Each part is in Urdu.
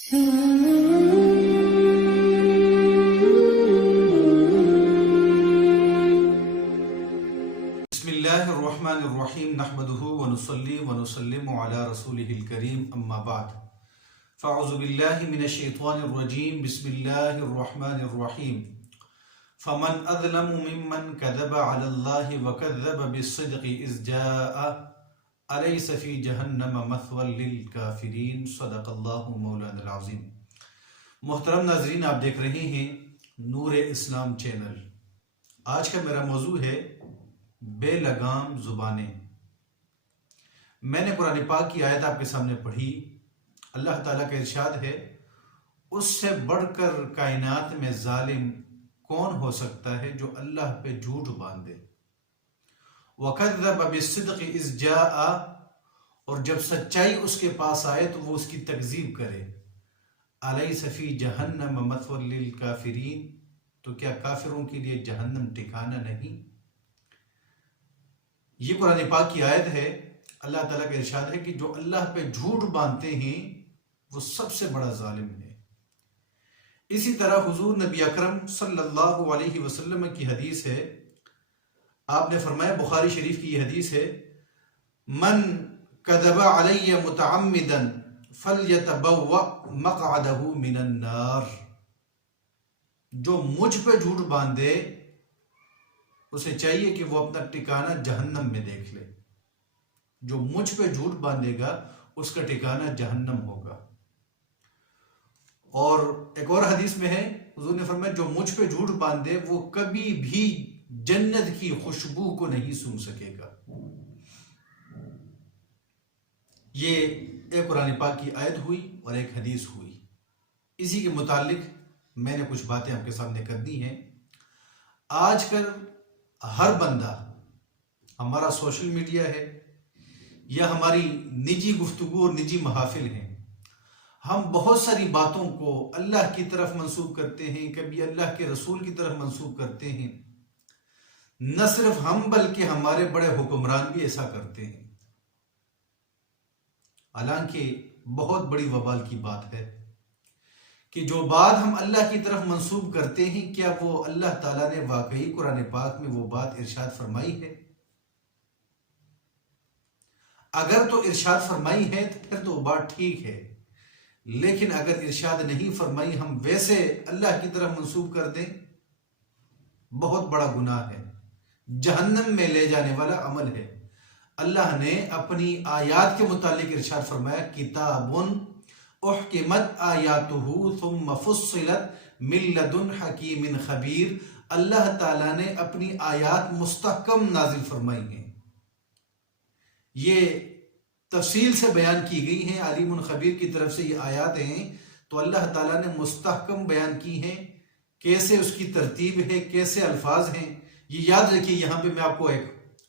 بسم اللہ الرحمن الرحیم نحمدہ ونصلی ونسلم علی رسولہ الکریم اما بعد فاعوذ باللہ من الشیطان الرجیم بسم اللہ الرحمن الرحیم فمن اظلم ممن کذب علی اللہ وکذب بالصدق اذ جاء الیس فی جہنم مثوی للکافرین صدق اللہ مولانا العظیم۔ محترم ناظرین، آپ دیکھ رہے ہیں نور اسلام چینل۔ آج کا میرا موضوع ہے بے لگام زبانیں۔ میں نے قرآن پاک کی آیت آپ کے سامنے پڑھی۔ اللہ تعالیٰ کا ارشاد ہے، اس سے بڑھ کر کائنات میں ظالم کون ہو سکتا ہے جو اللہ پہ جھوٹ باندھے۔ وَكَذَّبَ بِالصِّدْقِ إِذْ جَاءَ، اور جب سچائی اس کے پاس آئے تو وہ اس کی تکذیب کرے۔ أَلَيْسَ فِي جَهَنَّمَ مَثْوًى لِلْكَافِرِينَ، تو کیا کافروں کے لیے جہنم ٹھکانہ نہیں؟ یہ قرآن پاک کی آیت ہے۔ اللہ تعالیٰ کا ارشاد ہے کہ جو اللہ پہ جھوٹ باندھتے ہیں وہ سب سے بڑا ظالم ہے۔ اسی طرح حضور نبی اکرم صلی اللہ علیہ وسلم کی حدیث ہے، آپ نے فرمایا، بخاری شریف کی یہ حدیث ہے، من کذب علی متعمدا فلیتبوأ مقعدہ من النار، جو مجھ پہ جھوٹ باندھے اسے چاہیے کہ وہ اپنا ٹھکانہ جہنم میں دیکھ لے۔ جو مجھ پہ جھوٹ باندھے گا اس کا ٹھکانہ جہنم ہوگا۔ اور ایک اور حدیث میں ہے، حضور نے فرمایا، جو مجھ پہ جھوٹ باندھے وہ کبھی بھی جنت کی خوشبو کو نہیں سونگھ سکے گا۔ یہ ایک قرآن پاک کی آیت ہوئی اور ایک حدیث ہوئی۔ اسی کے متعلق میں نے کچھ باتیں آپ کے سامنے کر دی ہیں۔ آج کل ہر بندہ، ہمارا سوشل میڈیا ہے یا ہماری نجی گفتگو اور نجی محافل ہیں، ہم بہت ساری باتوں کو اللہ کی طرف منسوب کرتے ہیں، کبھی اللہ کے رسول کی طرف منسوب کرتے ہیں۔ نہ صرف ہم بلکہ ہمارے بڑے حکمران بھی ایسا کرتے ہیں۔ حالانکہ بہت بڑی وبال کی بات ہے کہ جو بات ہم اللہ کی طرف منسوب کرتے ہیں، کیا وہ اللہ تعالیٰ نے واقعی قرآن پاک میں وہ بات ارشاد فرمائی ہے؟ اگر تو ارشاد فرمائی ہے تو پھر تو وہ بات ٹھیک ہے، لیکن اگر ارشاد نہیں فرمائی، ہم ویسے اللہ کی طرف منسوب کر دیں، بہت بڑا گناہ ہے، جہنم میں لے جانے والا عمل ہے۔ اللہ نے اپنی آیات کے متعلق ارشاد فرمایا، کتاب احکمت آیاتہ ثم فصلت من لدن حکیم خبیر۔ اللہ تعالیٰ نے اپنی آیات مستحکم نازل فرمائی ہیں، یہ تفصیل سے بیان کی گئی ہیں، علیم خبیر کی طرف سے یہ آیات ہیں، تو اللہ تعالیٰ نے مستحکم بیان کی ہیں، کیسے اس کی ترتیب ہے، کیسے الفاظ ہیں۔ یہ یاد رکھیے، یہاں پہ میں آپ کو ایک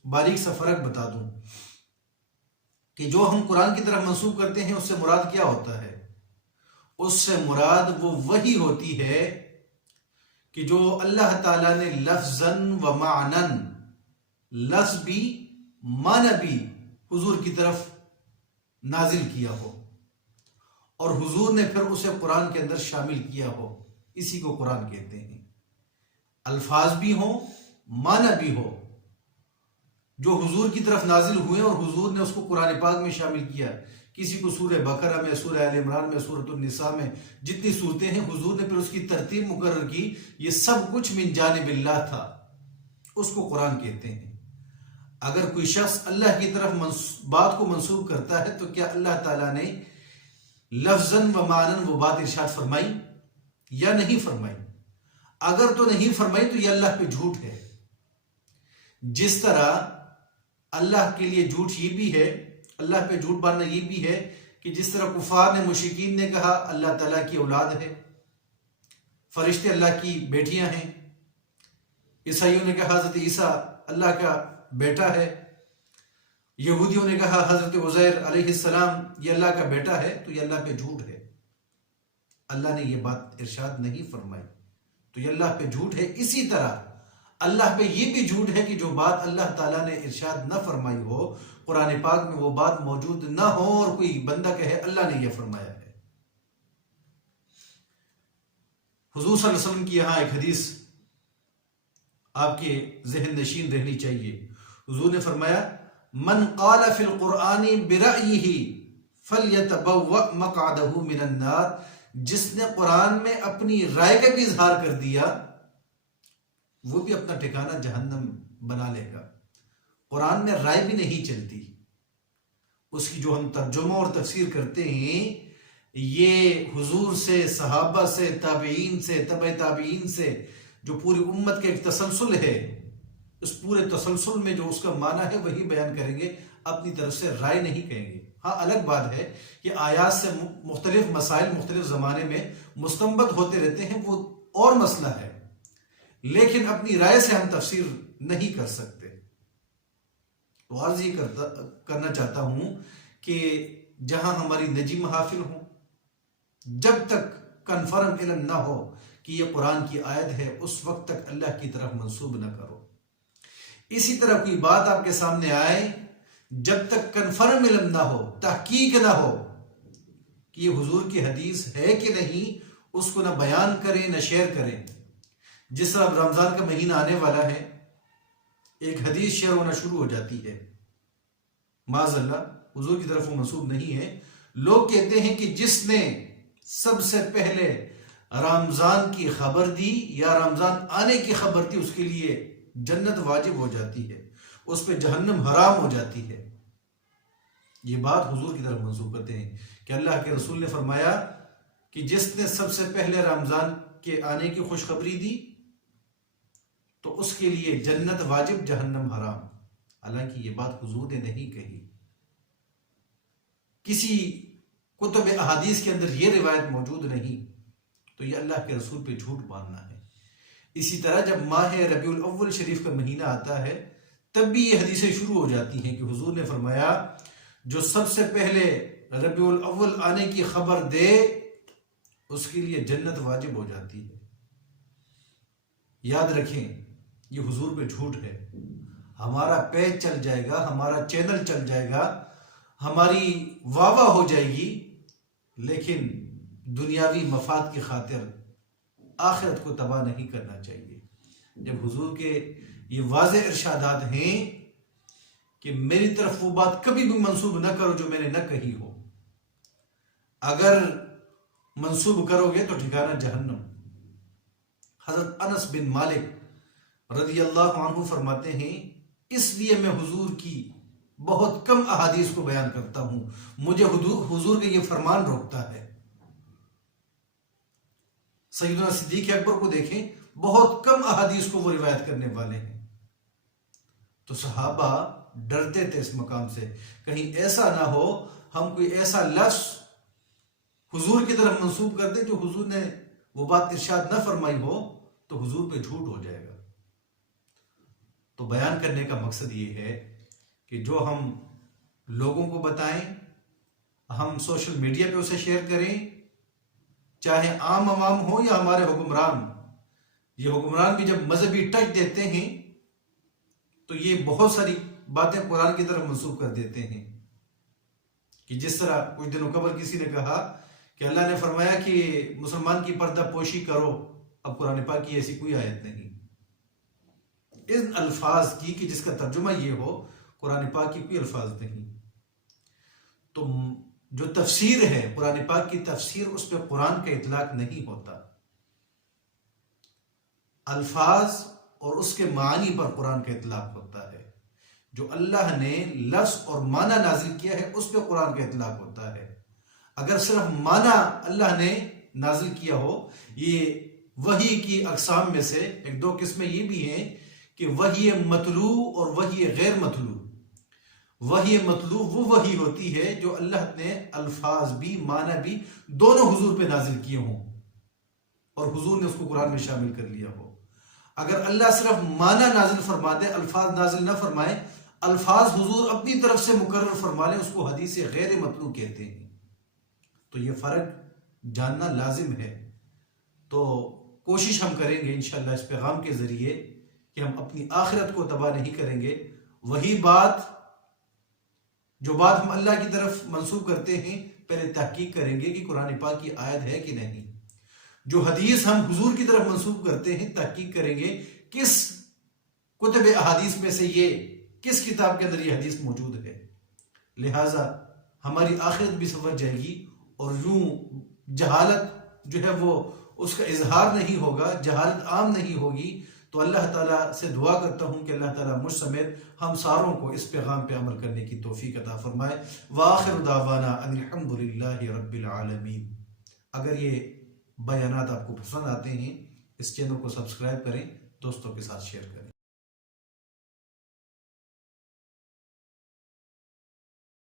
باریک سا فرق بتا دوں کہ جو ہم قرآن کی طرف منسوب کرتے ہیں اس سے مراد کیا ہوتا ہے۔ اس سے مراد وہ وحی ہوتی ہے کہ جو اللہ تعالیٰ نے لفظاً و معناً، لفظ بھی معنی بھی حضور کی طرف نازل کیا ہو، اور حضور نے پھر اسے قرآن کے اندر شامل کیا ہو، اسی کو قرآن کہتے ہیں۔ الفاظ بھی ہوں، معنی بھی ہو، جو حضور کی طرف نازل ہوئے اور حضور نے اس کو قرآن پاک میں شامل کیا۔ کسی کو سورہ بقرہ میں، سورہ آل عمران میں، سورۃ النساء میں، جتنی صورتیں ہیں حضور نے پھر اس کی ترتیب مقرر کی۔ یہ سب کچھ من جانب اللہ تھا، اس کو قرآن کہتے ہیں۔ اگر کوئی شخص اللہ کی طرف بات کو منسوب کرتا ہے تو کیا اللہ تعالیٰ نے لفظاً و معناً وہ بات ارشاد فرمائی یا نہیں فرمائی؟ اگر تو نہیں فرمائی تو یہ اللہ پہ جھوٹ ہے۔ جس طرح اللہ کے لیے جھوٹ یہ بھی ہے، اللہ پہ جھوٹ باندھنا یہ بھی ہے کہ جس طرح کفار نے، مشرکین نے کہا اللہ تعالیٰ کی اولاد ہے، فرشتے اللہ کی بیٹیاں ہیں، عیسائیوں نے کہا حضرت عیسیٰ اللہ کا بیٹا ہے، یہودیوں نے کہا حضرت عزیر علیہ السلام یہ اللہ کا بیٹا ہے، تو یہ اللہ پہ جھوٹ ہے۔ اللہ نے یہ بات ارشاد نہیں فرمائی تو یہ اللہ پہ جھوٹ ہے۔ اسی طرح اللہ پہ یہ بھی جھوٹ ہے کہ جو بات اللہ تعالیٰ نے ارشاد نہ فرمائی ہو، قرآن پاک میں وہ بات موجود نہ ہو اور کوئی بندہ کہے اللہ نے یہ فرمایا ہے۔ حضور صلی اللہ علیہ وسلم کی یہاں ایک حدیث آپ کے ذہن نشین رہنی چاہیے. حضور نے فرمایا من قال فی القرآن برأیہ فلیتبوأ مقعدہ من النار، جس نے قرآن میں اپنی رائے کا بھی اظہار کر دیا وہ بھی اپنا ٹھکانہ جہنم بنا لے گا. قرآن میں رائے بھی نہیں چلتی، اس کی جو ہم ترجمہ اور تفسیر کرتے ہیں یہ حضور سے، صحابہ سے، تابعین سے، تبع تابعین سے جو پوری امت کا ایک تسلسل ہے، اس پورے تسلسل میں جو اس کا معنی ہے وہی بیان کریں گے، اپنی طرف سے رائے نہیں کہیں گے. ہاں الگ بات ہے کہ آیات سے مختلف مسائل مختلف زمانے میں مستنبط ہوتے رہتے ہیں، وہ اور مسئلہ ہے، لیکن اپنی رائے سے ہم تفسیر نہیں کر سکتے. تو عرض یہ کرنا چاہتا ہوں کہ جہاں ہماری نجی محافل ہوں، جب تک کنفرم علم نہ ہو کہ یہ قرآن کی آیت ہے اس وقت تک اللہ کی طرف منسوب نہ کرو. اسی طرح کوئی بات آپ کے سامنے آئے، جب تک کنفرم علم نہ ہو، تحقیق نہ ہو کہ یہ حضور کی حدیث ہے کہ نہیں، اس کو نہ بیان کریں نہ شیئر کریں. جس طرح رمضان کا مہینہ آنے والا ہے، ایک حدیث شیئر ہونا شروع ہو جاتی ہے، معاذ اللہ حضور کی طرف وہ منسوب نہیں ہے. لوگ کہتے ہیں کہ جس نے سب سے پہلے رمضان کی خبر دی یا رمضان آنے کی خبر دی، اس کے لیے جنت واجب ہو جاتی ہے، اس پہ جہنم حرام ہو جاتی ہے. یہ بات حضور کی طرف منسوب کرتے ہیں کہ اللہ کے رسول نے فرمایا کہ جس نے سب سے پہلے رمضان کے آنے کی خوشخبری دی تو اس کے لیے جنت واجب جہنم حرام. حالانکہ یہ بات حضور نے نہیں کہی، کسی کتب احادیث کے اندر یہ روایت موجود نہیں، تو یہ اللہ کے رسول پہ جھوٹ باندھنا ہے. اسی طرح جب ماہ ربیع الاول شریف کا مہینہ آتا ہے تب بھی یہ حدیثیں شروع ہو جاتی ہیں کہ حضور نے فرمایا جو سب سے پہلے ربیع الاول آنے کی خبر دے اس کے لیے جنت واجب ہو جاتی ہے. یاد رکھیں یہ حضور پہ جھوٹ ہے. ہمارا پیج چل جائے گا، ہمارا چینل چل جائے گا، ہماری واہ واہ ہو جائے گی، لیکن دنیاوی مفاد کی خاطر آخرت کو تباہ نہیں کرنا چاہیے. جب حضور کے یہ واضح ارشادات ہیں کہ میری طرف وہ بات کبھی بھی منسوب نہ کرو جو میں نے نہ کہی ہو، اگر منسوب کرو گے تو ٹھکانہ جہنم. حضرت انس بن مالک رضی اللہ عنہ فرماتے ہیں اس لیے میں حضور کی بہت کم احادیث کو بیان کرتا ہوں، مجھے حضور کا یہ فرمان روکتا ہے. سیدنا صدیق اکبر کو دیکھیں، بہت کم احادیث کو وہ روایت کرنے والے ہیں. تو صحابہ ڈرتے تھے اس مقام سے کہیں ایسا نہ ہو ہم کوئی ایسا لفظ حضور کی طرف منسوب کر دیں جو حضور نے وہ بات ارشاد نہ فرمائی ہو تو حضور پہ جھوٹ ہو جائے گا. تو بیان کرنے کا مقصد یہ ہے کہ جو ہم لوگوں کو بتائیں، ہم سوشل میڈیا پہ اسے شیئر کریں، چاہے عام عوام ہو یا ہمارے حکمران. یہ حکمران بھی جب مذہبی ٹچ دیتے ہیں تو یہ بہت ساری باتیں قرآن کی طرف منسوب کر دیتے ہیں کہ جس طرح کچھ دنوں قبل کسی نے کہا کہ اللہ نے فرمایا کہ مسلمان کی پردہ پوشی کرو، اب قرآن پاک کی ایسی کوئی آیت نہیں ان الفاظ کی کہ جس کا ترجمہ یہ ہو. قرآن پاک کی کوئی الفاظ نہیں. تو جو تفسیر ہے قرآن پاک کی تفسیر، اس پہ قرآن کا اطلاق نہیں ہوتا. الفاظ اور اس کے معنی پر قرآن کا اطلاق ہوتا ہے. جو اللہ نے لفظ اور معنی نازل کیا ہے اس پہ قرآن کا اطلاق ہوتا ہے. اگر صرف معنی اللہ نے نازل کیا ہو، یہ وحی کی اقسام میں سے ایک دو قسمیں یہ بھی ہیں کہ وحی مطلوع اور وحی غیر مطلوع. وحی مطلوع وہ وحی ہوتی ہے جو اللہ نے الفاظ بھی معنی بھی دونوں حضور پہ نازل کیے ہوں اور حضور نے اس کو قرآن میں شامل کر لیا ہو. اگر اللہ صرف معنی نازل فرما دے، الفاظ نازل نہ فرمائے، الفاظ حضور اپنی طرف سے مقرر فرما لیں، اس کو حدیث غیر مطلوع کہتے ہیں. تو یہ فرق جاننا لازم ہے. تو کوشش ہم کریں گے انشاءاللہ اس پیغام کے ذریعے کہ ہم اپنی آخرت کو تباہ نہیں کریں گے. وہی بات جو بات ہم اللہ کی طرف منسوب کرتے ہیں پہلے تحقیق کریں گے کہ قرآن پاک کی آیت ہے کہ نہیں. جو حدیث ہم حضور کی طرف منسوب کرتے ہیں تحقیق کریں گے کس کتب احادیث میں سے یہ کس کتاب کے اندر یہ حدیث موجود ہے، لہٰذا ہماری آخرت بھی سنور جائے گی اور یوں جہالت جو ہے وہ اس کا اظہار نہیں ہوگا، جہالت عام نہیں ہوگی۔ تو اللہ تعالیٰ سے دعا کرتا ہوں کہ اللہ تعالیٰ مجھ سمیت ہم ساروں کو اس پیغام پہ عمل کرنے کی توفیق عطا فرمائے۔ وآخر دعوانا ان الحمد للہ رب العالمین۔ اگر یہ بیانات آپ کو پسند آتے ہیں اس چینل کو سبسکرائب کریں، دوستوں کے ساتھ شیئر کریں۔